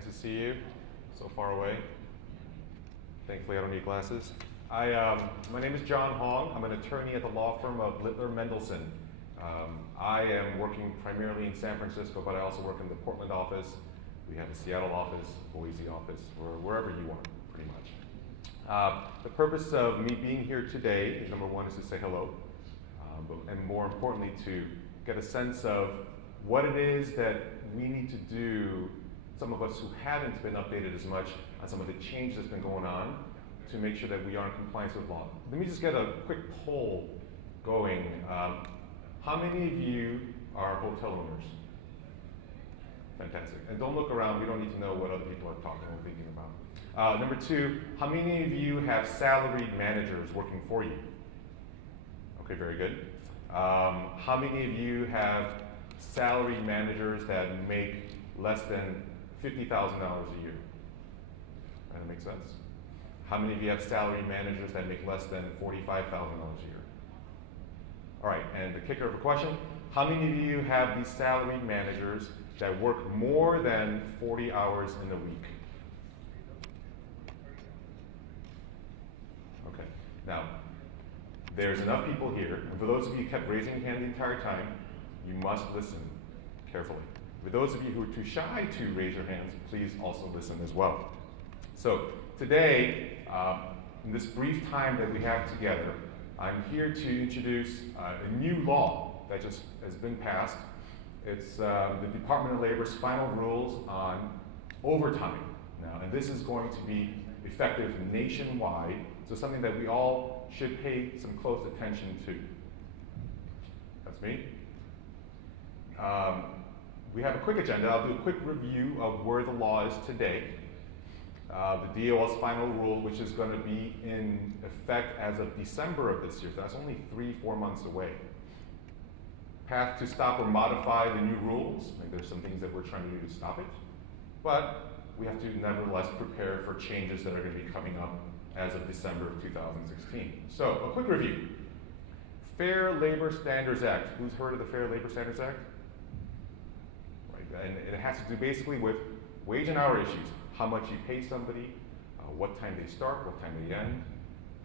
Nice to see you, so far away. Thankfully, I don't need glasses. My name is John Hong. I'm an attorney at the law firm of Littler Mendelson. I am working primarily in San Francisco, but I also work in the Portland office. We have a Seattle office, Boise office, or wherever you want, pretty much. The purpose of me being here today, number one, is to say hello, and more importantly, to get a sense of what it is that we need to do, some of us who haven't been updated as much on some of the change that's been going on, to make sure that we are in compliance with law. Let me just get a quick poll going. How many of you are hotel owners? Fantastic. And don't look around. We don't need to know what other people are talking or thinking about. Number two, how many of you have salaried managers working for you? Okay, very good. How many of you have salaried managers that make less than $50,000 a year? That makes sense. How many of you have salaried managers that make less than $45,000 a year? All right, and the kicker of the question, how many of you have these salaried managers that work more than 40 hours in a week? Okay, now, there's enough people here, and for those of you who kept raising your hand the entire time, you must listen carefully. For those of you who are too shy to raise your hands, please also listen as well. So today, in this brief time that we have together, I'm here to introduce a new law that just has been passed. It's the Department of Labor's final rules on overtime now, and this is going to be effective nationwide, so something that we all should pay some close attention to. That's me. We have a quick agenda. I'll do a quick review of where the law is today. The DOL's final rule, which is going to be in effect as of December of this year, so that's only 3-4 months away. Path to stop or modify the new rules. Like there's some things that we're trying to do to stop it, but we have to nevertheless prepare for changes that are going to be coming up as of December of 2016. So, a quick review. Fair Labor Standards Act. Who's heard of the Fair Labor Standards Act? Right, and it has to do basically with wage and hour issues. How much you pay somebody, what time they start, what time they end,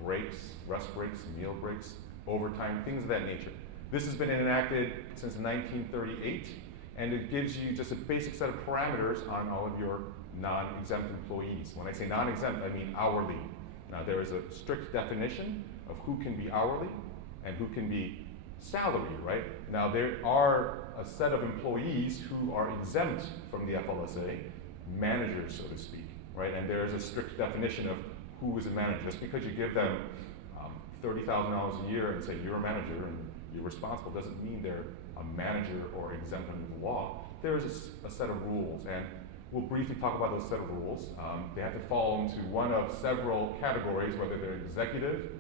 breaks, rest breaks, meal breaks, overtime, things of that nature. This has been enacted since 1938, and it gives you just a basic set of parameters on all of your non-exempt employees. When I say non-exempt, I mean hourly. Now there is a strict definition of who can be hourly and who can be salary, right? Now there are a set of employees who are exempt from the FLSA, managers, so to speak, right? And there is a strict definition of who is a manager. Just because you give them $30,000 a year and say you're a manager and you're responsible doesn't mean they're a manager or exempt under the law. There is a set of rules, and we'll briefly talk about those set of rules. They have to fall into one of several categories, whether they're executive,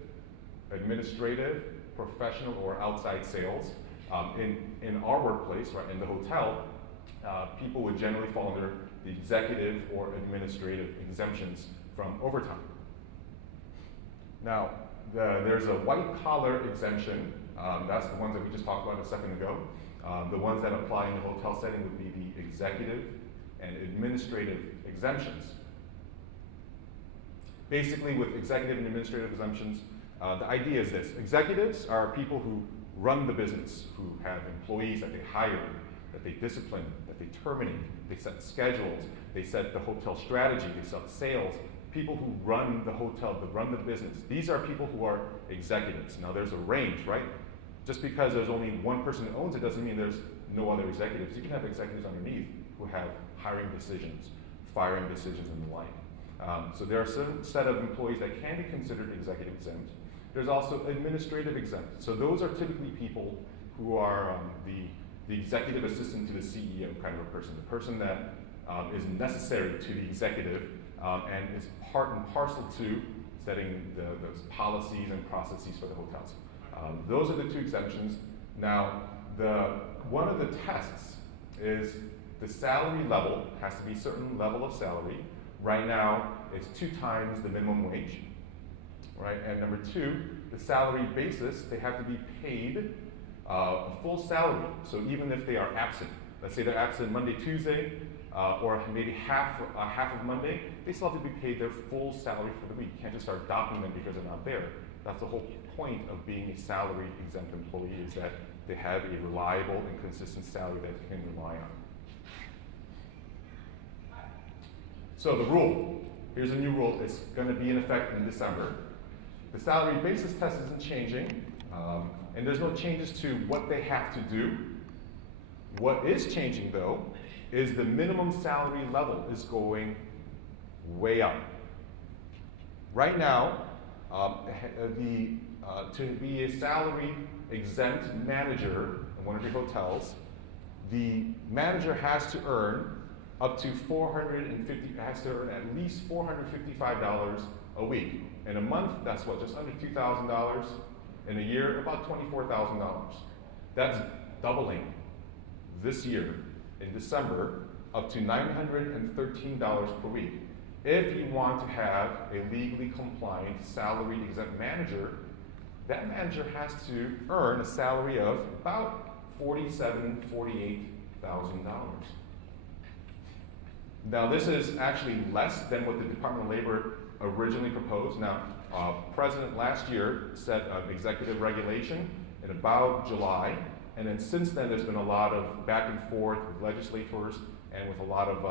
administrative, professional, or outside sales. In our workplace, right, in the hotel, people would generally fall under the executive or administrative exemptions from overtime. Now, there's a white-collar exemption. That's the ones that we just talked about a second ago. The ones that apply in the hotel setting would be the executive and administrative exemptions. Basically, with executive and administrative exemptions, the idea is this. Executives are people who run the business, who have employees that they hire, that they discipline, that they terminate, they set schedules, they set the hotel strategy, they set sales, people who run the hotel, that run the business. These are people who are executives. Now there's a range, right? Just because there's only one person who owns it doesn't mean there's no other executives. You can have executives underneath who have hiring decisions, firing decisions, and the like. So there are a certain set of employees that can be considered executive exempt. There's also administrative exempt. So those are typically people who are the executive assistant to the CEO kind of a person, the person that is necessary to the executive and is part and parcel to setting those policies and processes for the hotels. Those are the two exemptions. Now, one of the tests is the salary level has to be a certain level of salary. Right now, it's 2 times the minimum wage, right? And number 2, the salary basis, they have to be paid a full salary. So even if they are absent, let's say they're absent Monday, Tuesday, or maybe half of Monday, they still have to be paid their full salary for the week. You can't just start docking them because they're not there. That's the whole point of being a salaried exempt employee, is that they have a reliable and consistent salary that they can rely on. So the rule, here's a new rule. It's going to be in effect in December. The salary basis test isn't changing, and there's no changes to what they have to do. What is changing, though, is the minimum salary level is going way up. Right now, to be a salary exempt manager in one of your hotels, the manager has to earn up to has to earn at least $455 a week. In a month, that's what, just under $2,000. In a year, about $24,000. That's doubling this year in December up to $913 per week. If you want to have a legally compliant salaried exempt manager, that manager has to earn a salary of about $47,000, $48,000. Now, this is actually less than what the Department of Labor originally proposed. Now, President last year set an executive regulation in about July, and then since then there's been a lot of back and forth with legislators and with a lot of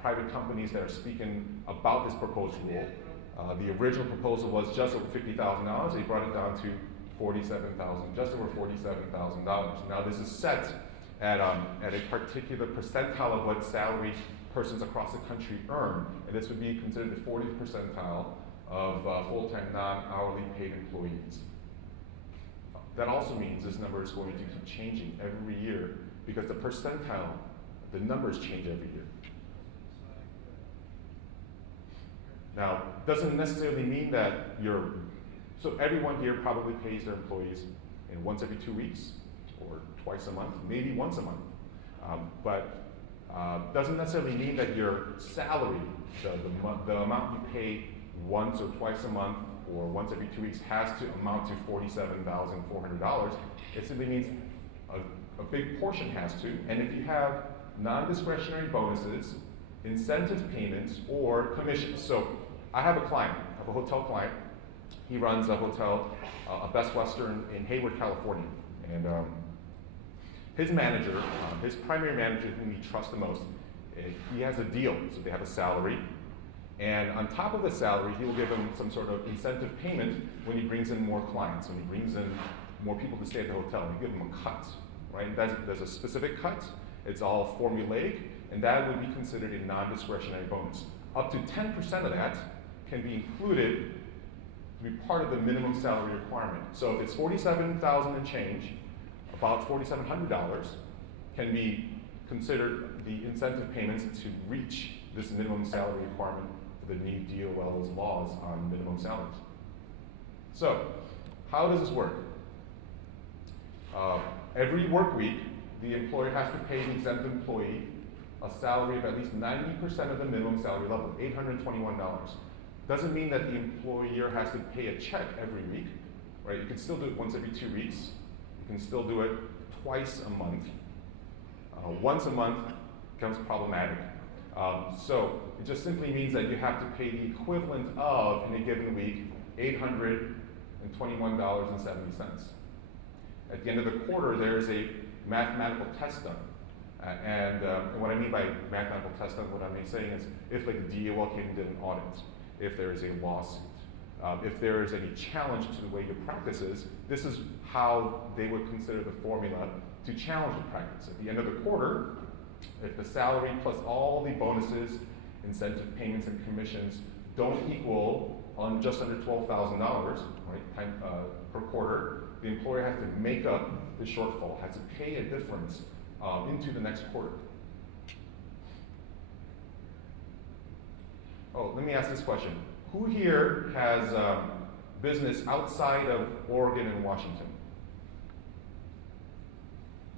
private companies that are speaking about this proposed rule. The original proposal was just over $50,000. They brought it down to $47,000, just over $47,000. Now this is set at a particular percentile of what salary persons across the country earn, and this would be considered the 40th percentile of full-time non-hourly paid employees. That also means this number is going to keep changing every year because the percentile, the numbers change every year. Now, doesn't necessarily mean that so everyone here probably pays their employees in once every 2 weeks or twice a month, maybe once a month. But doesn't necessarily mean that your salary, the amount you pay once or twice a month or once every 2 weeks has to amount to $47,400. It simply means a big portion has to, and if you have non-discretionary bonuses, incentive payments, or commissions. So I have a client, I have a hotel client. He runs a hotel, a Best Western in Hayward, California. And his manager, his primary manager whom he trusts the most, he has a deal. So they have a salary. And on top of the salary, he will give him some sort of incentive payment when he brings in more clients, when he brings in more people to stay at the hotel. We give him a cut, right? There's a specific cut. It's all formulaic, and that would be considered a non-discretionary bonus. Up to 10% of that can be included to be part of the minimum salary requirement. So if it's $47,000 and change, about $4,700 can be considered the incentive payments to reach this minimum salary requirement for the new DOL's laws on minimum salaries. So, how does this work? Every work week, the employer has to pay the exempt employee a salary of at least 90% of the minimum salary level, $821. Doesn't mean that the employer has to pay a check every week, right? You can still do it once every 2 weeks. You can still do it twice a month. Once a month becomes problematic. So it just simply means that you have to pay the equivalent of, in a given week, $821.70. At the end of the quarter, there is a mathematical test done. And what I mean by mathematical test done, what I'm saying is if like the DOL came and did an audit, if there is a lawsuit, if there is any challenge to the way your practice is, this is how they would consider the formula to challenge the practice. At the end of the quarter, if the salary plus all the bonuses, incentive payments, and commissions don't equal on just under $12,000, right, per quarter, the employer has to make up the shortfall, has to pay a difference into the next quarter. Oh, let me ask this question. Who here has business outside of Oregon and Washington?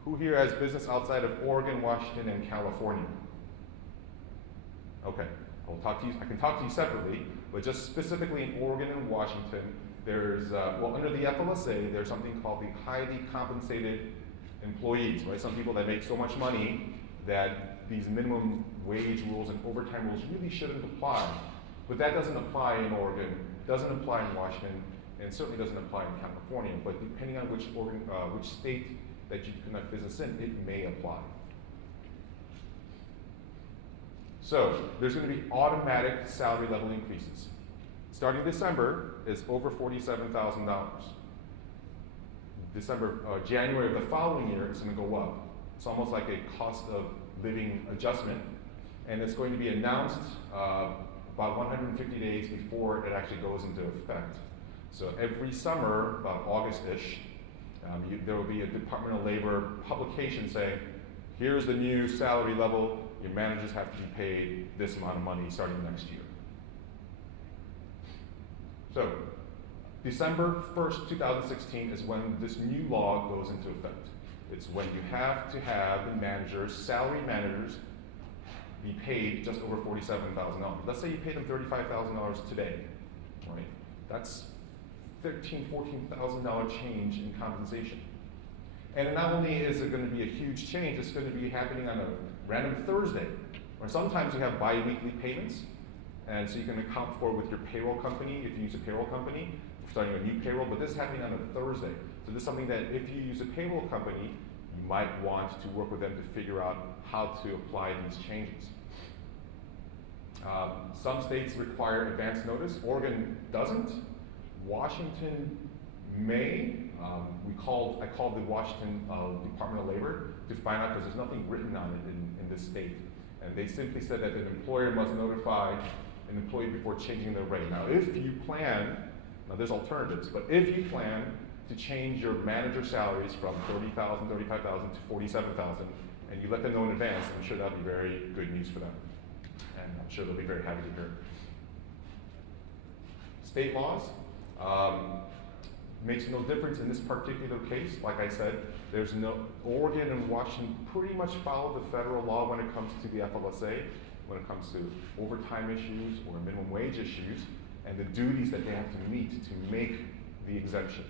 Who here has business outside of Oregon, Washington, and California? Okay, I'll talk to you. I can talk to you separately, but just specifically in Oregon and Washington, there's, well, under the FLSA, there's something called the highly compensated employees, right? Some people that make so much money that these minimum wage rules and overtime rules really shouldn't apply. But that doesn't apply in Oregon, doesn't apply in Washington, and certainly doesn't apply in California. But depending on which state that you conduct business in, it may apply. So there's going to be automatic salary level increases. Starting December is over $47,000. January of the following year, it's going to go up. It's almost like a cost of living adjustment, and it's going to be announced about 150 days before it actually goes into effect. So every summer, about August-ish, there will be a Department of Labor publication saying, here's the new salary level, your managers have to be paid this amount of money starting next year. So, December 1st, 2016 is when this new law goes into effect. It's when you have to have the managers, salary managers, be paid just over $47,000. Let's say you pay them $35,000 today, right? That's $13,000, $14,000 change in compensation. And not only is it going to be a huge change, it's going to be happening on a random Thursday. Or sometimes you have bi-weekly payments, and so you can account for it with your payroll company if you use a payroll company, starting a new payroll, but this is happening on a Thursday. So this is something that if you use a payroll company, you might want to work with them to figure out how to apply these changes. Some states require advance notice. Oregon doesn't. Washington may. I called the Washington Department of Labor to find out because there's nothing written on it in this state. And they simply said that an employer must notify an employee before changing their rate. Now, if you plan, now there's alternatives, but if you plan to change your manager salaries from $30,000, $35,000 to $47,000, and you let them know in advance, I'm sure that'll be very good news for them. And I'm sure they'll be very happy to hear. State laws makes no difference in this particular case. Like I said, Oregon and Washington pretty much follow the federal law when it comes to the FLSA, when it comes to overtime issues or minimum wage issues, and the duties that they have to meet to make the exemption.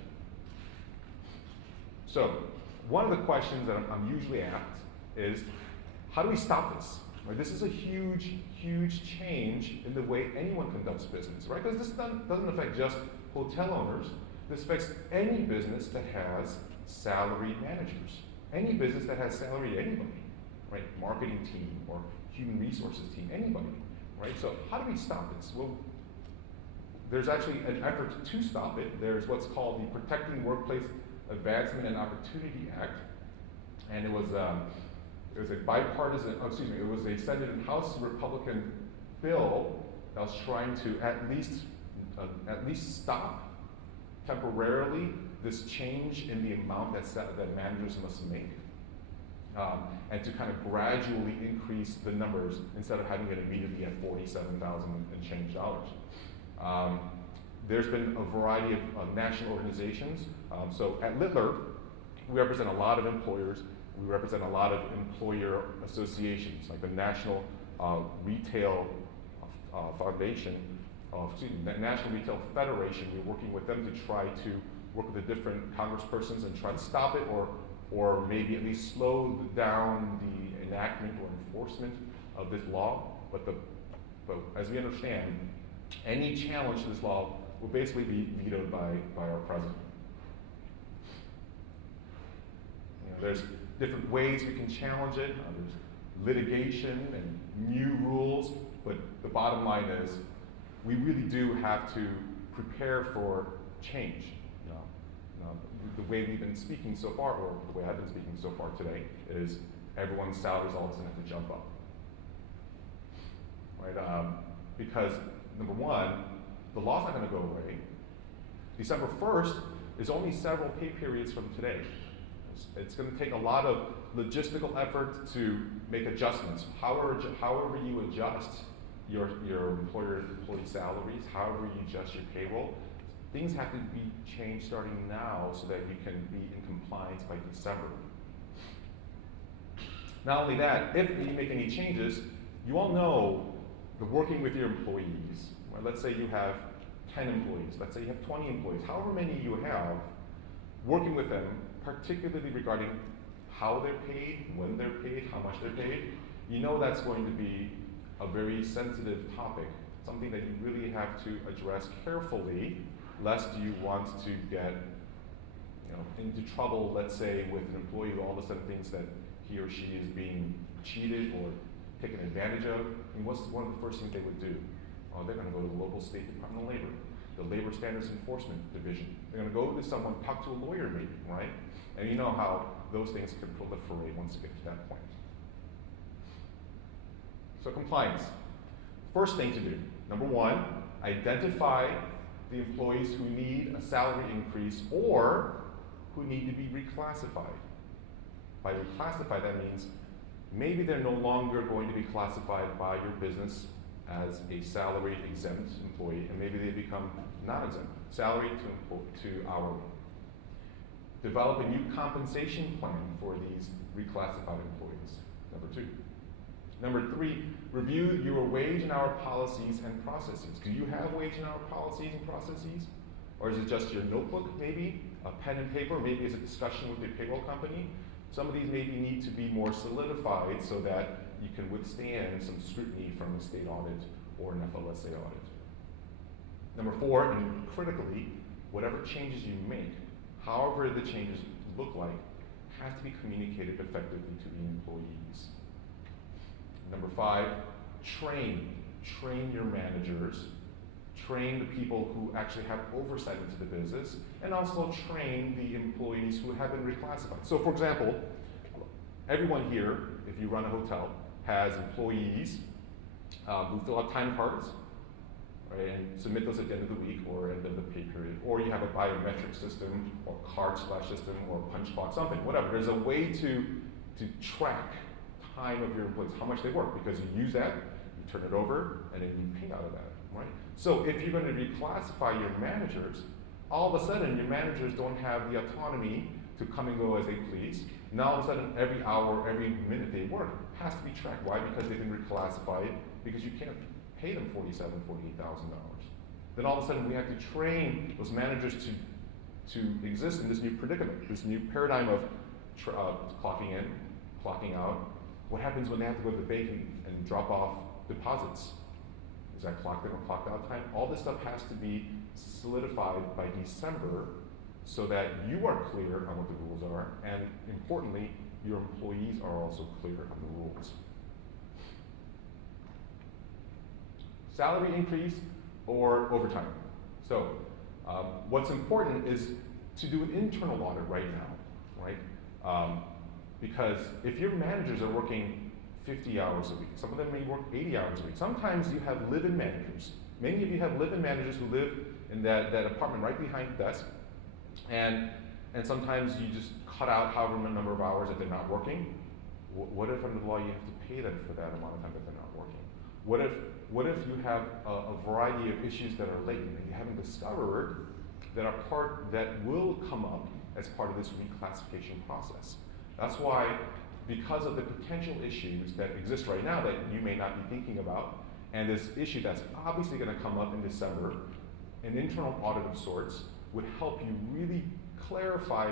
So, one of the questions that I'm usually asked is, how do we stop this? Right? This is a huge, huge change in the way anyone conducts business, right? Because this doesn't affect just hotel owners. This affects any business that has salaried managers. Any business that has salaried anybody, right? Marketing team or human resources team, anybody, right? So how do we stop this? Well, there's actually an effort to stop it. There's what's called the Protecting Workplace Advancement and Opportunity Act, and it was a bipartisan, it was a Senate and House Republican bill that was trying to at least stop temporarily this change in the amount that managers must make, and to kind of gradually increase the numbers instead of having it immediately at $47,000 and change dollars. There's been a variety of national organizations. So at Littler, we represent a lot of employers. We represent a lot of employer associations, like the National Retail Foundation, National Retail Federation. We're working with them to try to work with the different congresspersons and try to stop it, or maybe at least slow down the enactment or enforcement of this law. But as we understand, any challenge to this law will basically be vetoed by our president. There's different ways we can challenge it. There's litigation and new rules, but the bottom line is we really do have to prepare for change. The way we've been speaking so far, or the way I've been speaking so far today, is everyone's salaries all of a sudden have to jump up. Right? Because number one, the law's not going to go away. December 1st is only several pay periods from today. It's going to take a lot of logistical effort to make adjustments. However you adjust your employee salaries, however you adjust your payroll, things have to be changed starting now so that you can be in compliance by December. Not only that, if you make any changes, you all know the working with your employees. Right? Let's say you have 10 employees. Let's say you have 20 employees. However many you have, working with them, particularly regarding how they're paid, when they're paid, how much they're paid, you know that's going to be a very sensitive topic, something that you really have to address carefully, lest you want to get into trouble, let's say, with an employee who all of a sudden thinks that he or she is being cheated or taken advantage of. I mean, what's one of the first things they would do? Oh, they're going to go to the local state Department of Labor, the Labor Standards Enforcement Division. They're going to go to someone, talk to a lawyer maybe, right? And you know how those things can proliferate once you get to that point. So compliance. First thing to do, number one, identify the employees who need a salary increase or who need to be reclassified. By reclassify, that means maybe they're no longer going to be classified by your business as a salaried exempt employee, and maybe they become non-exempt, salaried to hourly. Develop a new compensation plan for these reclassified employees, number two. Number three, review your wage and hour policies and processes. Do you have wage and hour policies and processes? Or is it just your notebook, maybe, a pen and paper, maybe it's a discussion with your payroll company? Some of these maybe need to be more solidified so that you can withstand some scrutiny from a state audit or an FLSA audit. Number four, and critically, whatever changes you make, however the changes look like, has to be communicated effectively to the employees. Number five, train your managers, train the people who actually have oversight into the business, and also train the employees who have been reclassified. So for example, everyone here, if you run a hotel, has employees who fill out time cards, right, and submit those at the end of the week or end of the pay period, or you have a biometric system or card splash system or punch clock, something, whatever. There's a way to track time of your employees, how much they work, because you use that, you turn it over, and then you pay out of that, right? So if you're going to reclassify your managers, all of a sudden your managers don't have the autonomy to come and go as they please. Now all of a sudden every hour, every minute they work has to be tracked. Why? Because they've been reclassified, because you can't pay them $47,000, $48,000. Then all of a sudden we have to train those managers to exist in this new predicament, this new paradigm of clocking in, clocking out. What happens when they have to go to the bank and drop off deposits? Is that clocked in or clocked out time? All this stuff has to be solidified by December so that you are clear on what the rules are, and importantly, your employees are also clear on the rules. Salary increase or overtime. So what's important is to do an internal audit right now, right? Because if your managers are working 50 hours a week, some of them may work 80 hours a week. Sometimes you have live-in managers. Many of you have live-in managers who live in that apartment right behind the desk, and sometimes you just cut out however many number of hours that they're not working. What if under the law you have to pay them for that amount of time that they're not working? What if you have a variety of issues that are latent and you haven't discovered that will come up as part of this reclassification process? That's why, because of the potential issues that exist right now that you may not be thinking about, and this issue that's obviously going to come up in December, an internal audit of sorts would help you really clarify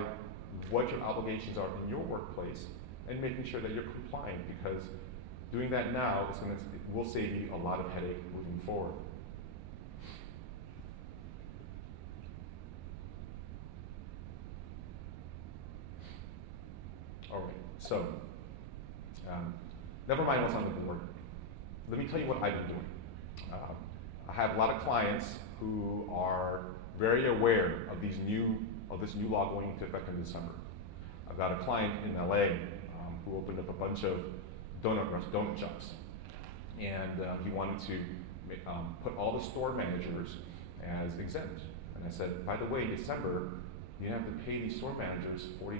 what your obligations are in your workplace and making sure that you're compliant, because doing that now will save you a lot of headache moving forward. All right, so never mind what's on the board. Let me tell you what I've been doing. I have a lot of clients who are very aware of this new law going into effect in December. I've got a client in LA who opened up a bunch of donut shops, and he wanted to put all the store managers as exempt. And I said, by the way, December, you have to pay these store managers $48,000.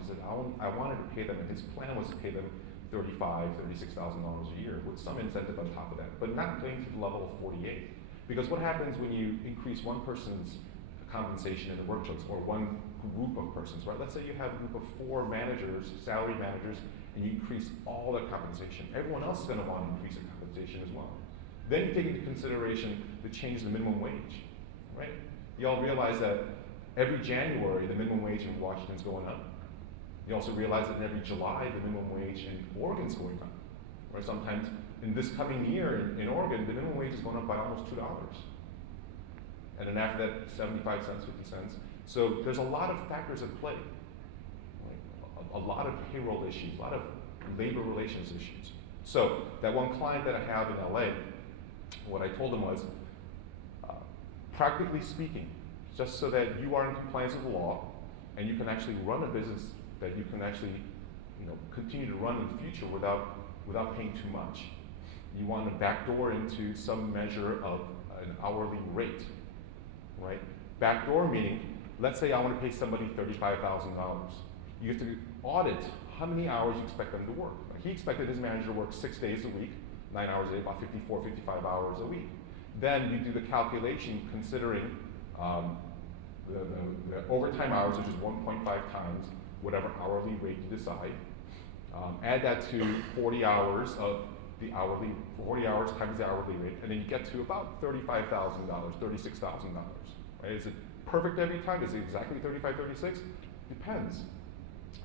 He said, I wanted to pay them, and his plan was to pay them $35,000, $36,000 a year with some incentive on top of that, but not going to the level of 48. Because what happens when you increase one person's compensation in the workplace, or one group of persons, right? Let's say you have a group of 4 managers, salary managers, and you increase all their compensation. Everyone else is going to want to increase their compensation as well. Then you take into consideration the change in the minimum wage, right? You all realize that every January, the minimum wage in Washington is going up. You also realize that in every July, the minimum wage in Oregon is going up. Or sometimes in this coming year in Oregon, the minimum wage is going up by almost $2. And then after that, 75 cents, 50 cents. So there's a lot of factors at play. Right? A lot of payroll issues, a lot of labor relations issues. So that one client that I have in LA, what I told him was, practically speaking, just so that you are in compliance with the law and you can actually run a business that you can actually continue to run in the future without paying too much. You want to backdoor into some measure of an hourly rate, right? Backdoor meaning, let's say I want to pay somebody $35,000. You have to audit how many hours you expect them to work. He expected his manager to work 6 days a week, 9 hours a day, about 54, 55 hours a week. Then you do the calculation considering the overtime hours, which is 1.5 times whatever hourly rate you decide. Add that to 40 hours of the hourly, 40 hours times the hourly rate, and then you get to about $35,000, $36,000. Right? Is it perfect every time? Is it exactly 35, 36? Depends.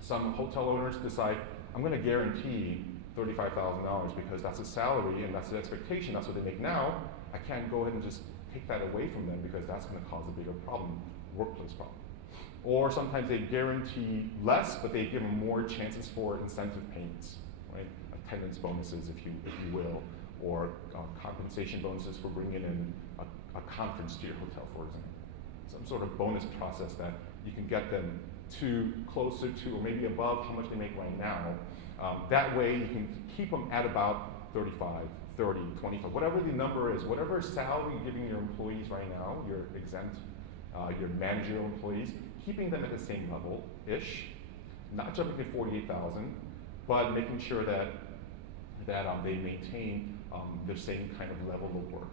Some hotel owners decide, I'm going to guarantee $35,000 because that's a salary and that's the expectation, that's what they make now. I can't go ahead and just take that away from them because that's going to cause a bigger problem, workplace problem. Or sometimes they guarantee less, but they give them more chances for incentive payments, right? Attendance bonuses, if you will, or compensation bonuses for bringing in a conference to your hotel, for example. Some sort of bonus process that you can get them to closer to or maybe above how much they make right now. That way you can keep them at about 35, 30, 25, whatever the number is, whatever salary you're giving your employees right now, your exempt, your managerial employees, keeping them at the same level-ish, not jumping to 48,000, but making sure that they maintain the same kind of level of work.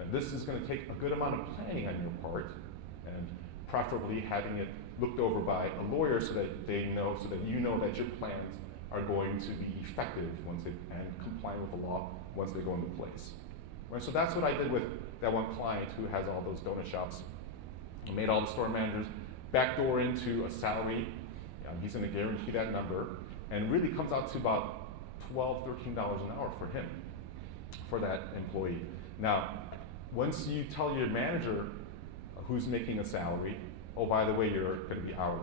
And this is going to take a good amount of planning on your part, and preferably having it looked over by a lawyer so that they know, so that you know that your plans are going to be effective once they and compliant with the law once they go into place. Right, so that's what I did with that one client who has all those donut shops. I made all the store managers backdoor into a salary. He's going to guarantee that number, and really comes out to about $12, $13 an hour for him, for that employee. Now, once you tell your manager who's making a salary, oh, by the way, you're going to be hourly,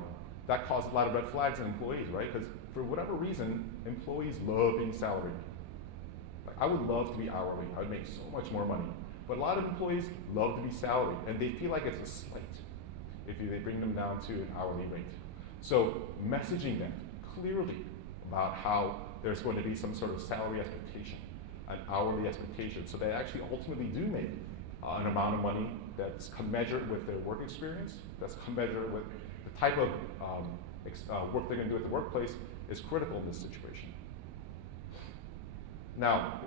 that caused a lot of red flags in employees, right? Because for whatever reason, employees love being salaried. Like, I would love to be hourly. I would make so much more money. But a lot of employees love to be salaried, and they feel like it's a slight if they bring them down to an hourly rate. So messaging them clearly about how there's going to be some sort of salary expectation, an hourly expectation, so they actually ultimately do make an amount of money that's commensurate with their work experience, that's commensurate with the type of work they're going to do at the workplace, is critical in this situation. Now,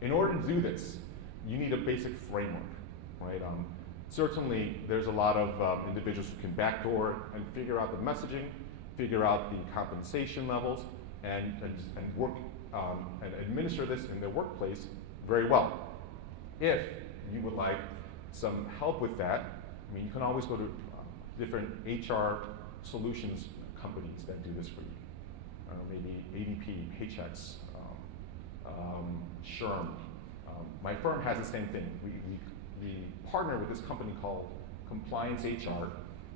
in order to do this, you need a basic framework, right? Certainly, there's a lot of individuals who can backdoor and figure out the messaging, figure out the compensation levels, and work and administer this in their workplace very well. If you would like some help with that, I mean, you can always go to different HR solutions companies that do this for you. Maybe ADP, Paychex, SHRM. My firm has the same thing. We partner with this company called Compliance HR.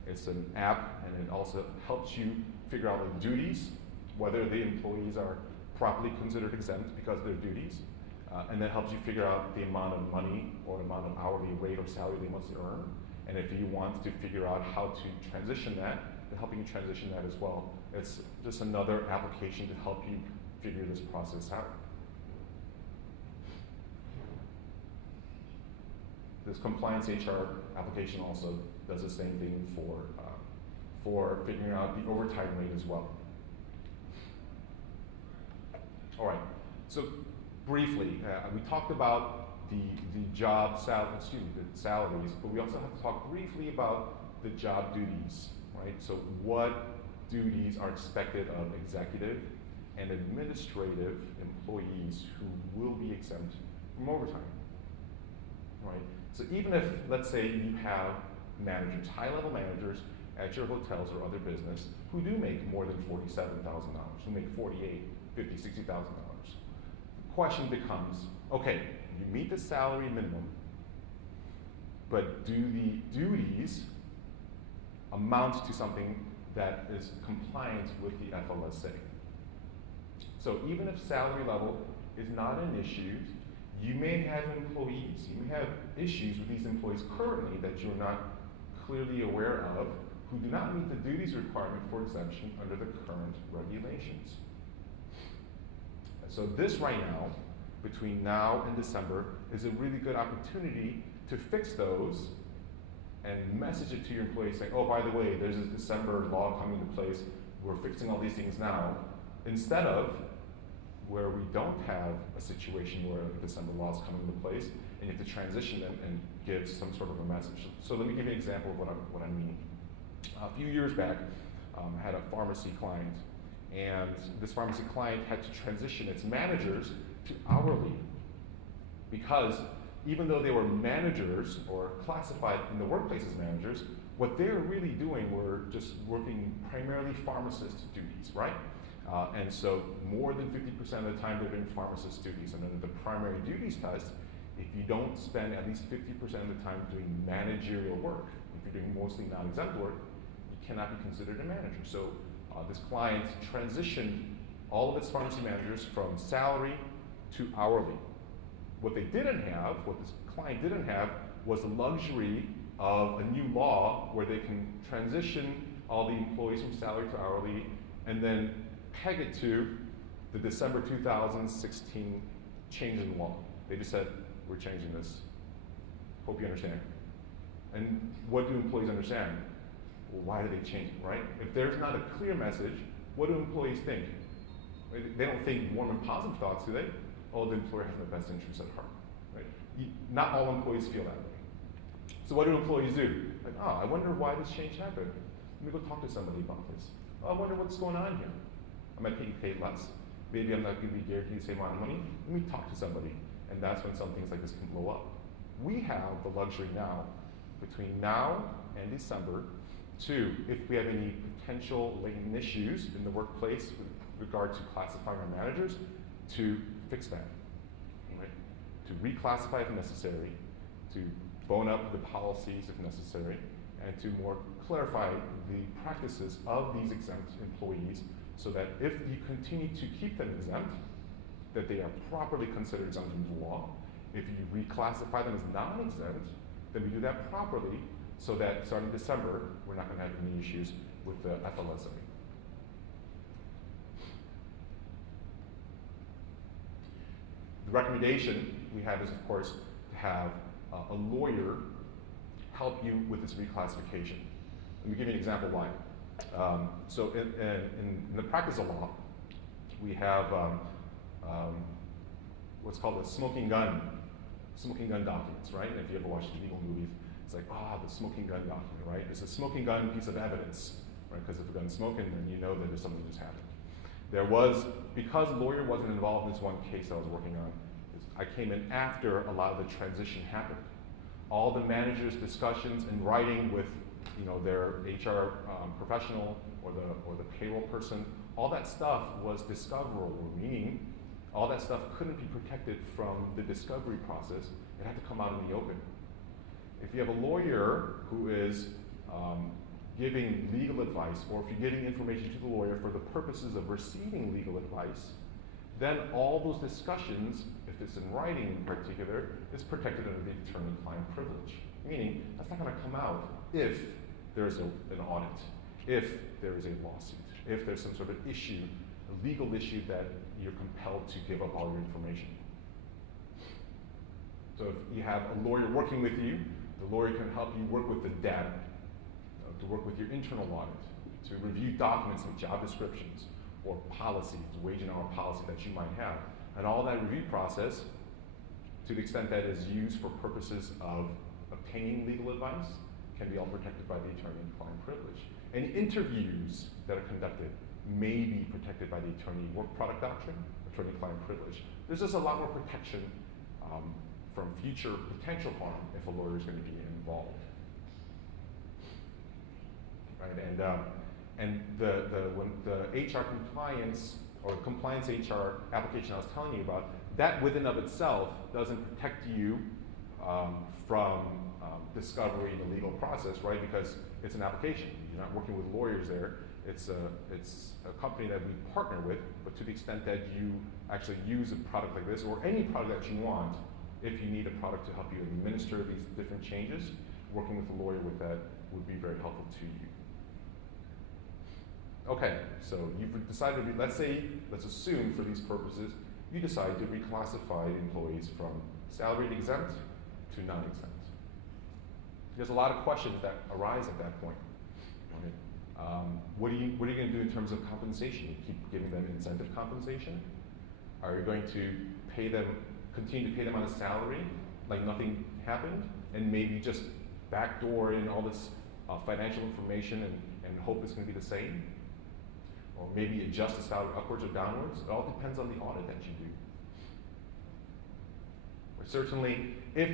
It's an app, and it also helps you figure out the duties, whether the employees are properly considered exempt because of their duties, and that helps you figure out the amount of money or the amount of hourly rate or salary they must earn. And if you want to figure out how to transition that, they're helping you transition that as well. It's just another application to help you figure this process out. This Compliance HR application also does the same thing for figuring out the overtime rate as well. All right, so briefly, we talked about the salaries, but we also have to talk briefly about the job duties, right? So what duties are expected of executive and administrative employees who will be exempt from overtime, right? So even if, let's say, you have managers, high-level managers at your hotels or other business who do make more than $47,000, who make $48,000, $50,000, $60,000, question becomes, okay, you meet the salary minimum, but do the duties amount to something that is compliant with the FLSA? So even if salary level is not an issue, you may have employees, you may have issues with these employees currently that you're not clearly aware of, who do not meet the duties requirement for exemption under the current regulations. So this right now, between now and December, is a really good opportunity to fix those and message it to your employees saying, oh, by the way, there's this December law coming into place, we're fixing all these things now, instead of where we don't have a situation where the December law is coming into place and you have to transition them and give some sort of a message. So let me give you an example of what I mean. A few years back, I had a pharmacy client, and this pharmacy client had to transition its managers to hourly, because even though they were managers or classified in the workplace as managers, what they were really doing were just working primarily pharmacist duties, right? And so more than 50% of the time they're doing pharmacist duties. And under the primary duties test, if you don't spend at least 50% of the time doing managerial work, if you're doing mostly non-exempt work, you cannot be considered a manager. So this client transitioned all of its pharmacy managers from salary to hourly. What they didn't have, what this client didn't have, was the luxury of a new law where they can transition all the employees from salary to hourly and then peg it to the December 2016 change in law. They just said, we're changing this. Hope you understand. And what do employees understand? Well, why do they change it, right? If there's not a clear message, what do employees think? They don't think warm and positive thoughts, do they? Oh, the employer has my best interests at heart, right? Not all employees feel that way. So what do employees do? Like, oh, I wonder why this change happened. Let me go talk to somebody about this. Oh, I wonder what's going on here. I might get paid less. Maybe I'm not going to be guaranteed the same amount of money. Let me talk to somebody. And that's when some things like this can blow up. We have the luxury now, between now and December, to, if we have any potential latent issues in the workplace with regard to classifying our managers, to fix that, right? To reclassify if necessary, to bone up the policies if necessary, and to more clarify the practices of these exempt employees so that if you continue to keep them exempt, that they are properly considered exempt under the law. If you reclassify them as non-exempt, then we do that properly so that starting December, we're not going to have any issues with the FLSA. The recommendation we have is, of course, to have a lawyer help you with this reclassification. Let me give you an example why. So in the practice of law, we have what's called the smoking gun documents, right? And if you ever watch the legal movies, it's like, the smoking gun document, right? It's a smoking gun piece of evidence, right? Because if a gun's smoking, then you know that there's something just happened. There was, because the lawyer wasn't involved in this one case I was working on, I came in after a lot of the transition happened. All the managers' discussions in writing with, their HR professional or the payroll person, all that stuff was discoverable, meaning all that stuff couldn't be protected from the discovery process. It had to come out in the open. If you have a lawyer who is giving legal advice, or if you're giving information to the lawyer for the purposes of receiving legal advice, then all those discussions, if it's in writing in particular, is protected under the attorney-client privilege. Meaning, that's not going to come out if there's an audit, if there is a lawsuit, if there's some sort of issue, a legal issue that you're compelled to give up all your information. So if you have a lawyer working with you, the lawyer can help you work with the data, to work with your internal audit, to review documents like job descriptions or policies, wage and hour policy that you might have. And all that review process, to the extent that is used for purposes of obtaining legal advice, can be all protected by the attorney-client privilege. And interviews that are conducted may be protected by the attorney work product doctrine, attorney-client privilege. There's just a lot more protection from future potential harm if a lawyer is going to be involved. Right? And when the HR compliance or compliance HR application I was telling you about, that within of itself doesn't protect you from discovery in the legal process, right? Because it's an application. You're not working with lawyers there. It's a company that we partner with, but to the extent that you actually use a product like this, or any product that you want, if you need a product to help you administer these different changes, working with a lawyer with that would be very helpful to you. Okay, so you've decided to, let's assume for these purposes, you decide to reclassify employees from salaried exempt to non-exempt. There's a lot of questions that arise at that point. Right? What are you going to do in terms of compensation? You keep giving them incentive compensation? Are you going to pay them, continue to pay them on a salary, like nothing happened, and maybe just backdoor in all this financial information and hope it's going to be the same? Or maybe adjust the salary upwards or downwards? It all depends on the audit that you do. Or certainly, if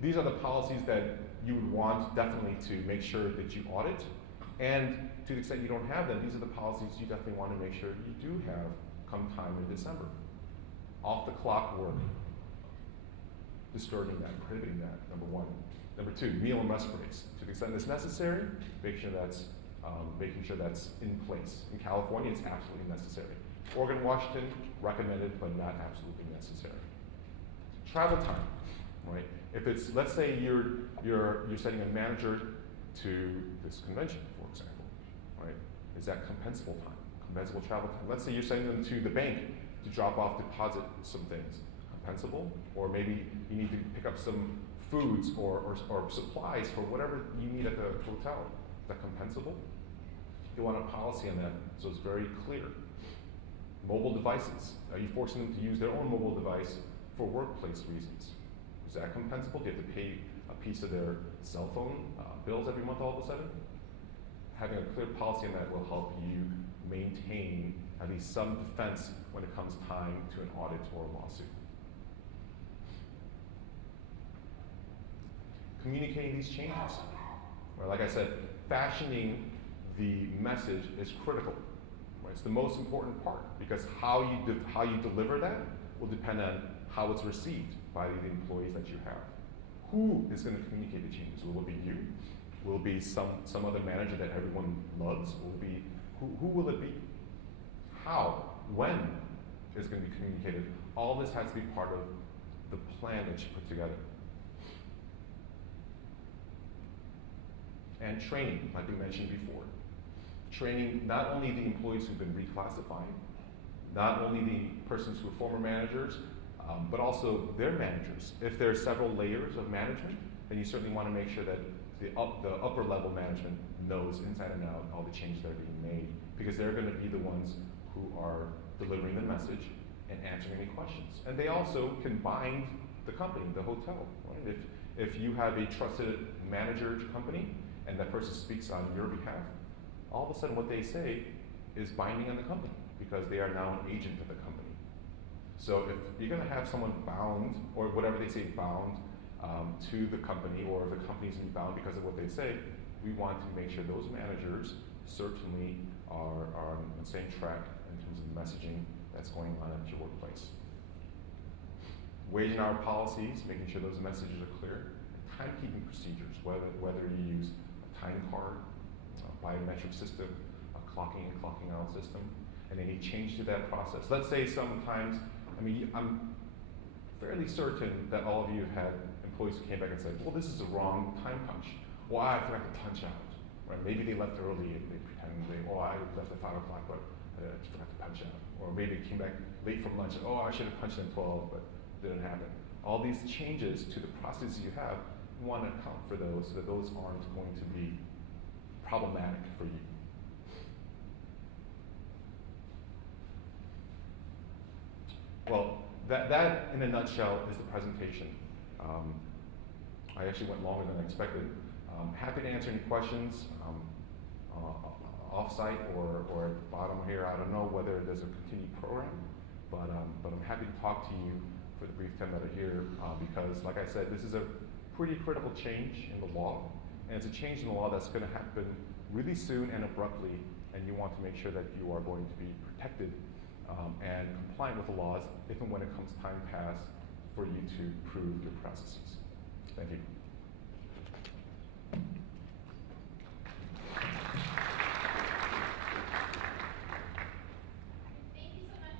these are the policies that you would want definitely to make sure that you audit, and to the extent you don't have them, these are the policies you definitely want to make sure you do have come time in December. Off the clock work, discouraging that, prohibiting that, number one. Number two, meal and rest breaks. To the extent it's necessary, making sure that's in place. In California, it's absolutely necessary. Oregon, Washington, recommended, but not absolutely necessary. Travel time, right? If it's, let's say you're sending a manager to this convention, for example, right? Is that compensable time, compensable travel time? Let's say you're sending them to the bank to drop off, deposit some things, compensable? Or maybe you need to pick up some foods or supplies for whatever you need at the hotel. Is that compensable? You want a policy on that so it's very clear. Mobile devices. Are you forcing them to use their own mobile device for workplace reasons? Is that compensable? Do you have to pay a piece of their cell phone bills every month all of a sudden? Having a clear policy on that will help you maintain at least some defense when it comes time to an audit or a lawsuit. Communicating these changes. Right, like I said, fashioning the message is critical. Right? It's the most important part because how you deliver that will depend on how it's received by the employees that you have. Who is going to communicate the changes? Will it be you? Will it be some other manager that everyone loves? Will it be, who will it be? How? When is going to be communicated? All this has to be part of the plan that you put together. And training, like we mentioned before. Training not only the employees who've been reclassified, not only the persons who are former managers, but also their managers. If there are several layers of management, then you certainly want to make sure that the upper level management knows inside and out all the changes that are being made, because they're going to be the ones who are delivering the message and answering any questions. And they also can bind the company, the hotel. Right? If you have a trusted manager company and that person speaks on your behalf, all of a sudden what they say is binding on the company because they are now an agent of the company. So if you're going to have someone bound, or whatever they say, bound to the company, or the company's going to be bound because of what they say, we want to make sure those managers certainly are on the same track in terms of the messaging that's going on at your workplace. Wage and hour policies, making sure those messages are clear. Timekeeping procedures, whether you use a time card, a biometric system, a clocking in, clocking out system, and any change to that process. Let's say sometimes, I'm fairly certain that all of you have had employees who came back and said, well, this is a wrong time punch. Well, I forgot to punch out. Right? Maybe they left early and they pretended I left at 5 o'clock, but I forgot to punch out. Or maybe they came back late from lunch, I should have punched at 12, but it didn't happen. All these changes to the processes you have, you want to account for those so that those aren't going to be problematic for you. Well, that in a nutshell is the presentation. I actually went longer than I expected. Happy to answer any questions off-site or at the bottom here. I don't know whether there's a continued program, but I'm happy to talk to you for the brief time that are here because, like I said, this is a pretty critical change in the law, and it's a change in the law that's going to happen really soon and abruptly, and you want to make sure that you are going to be protected and compliant with the laws if and when it comes time pass for you to prove your processes.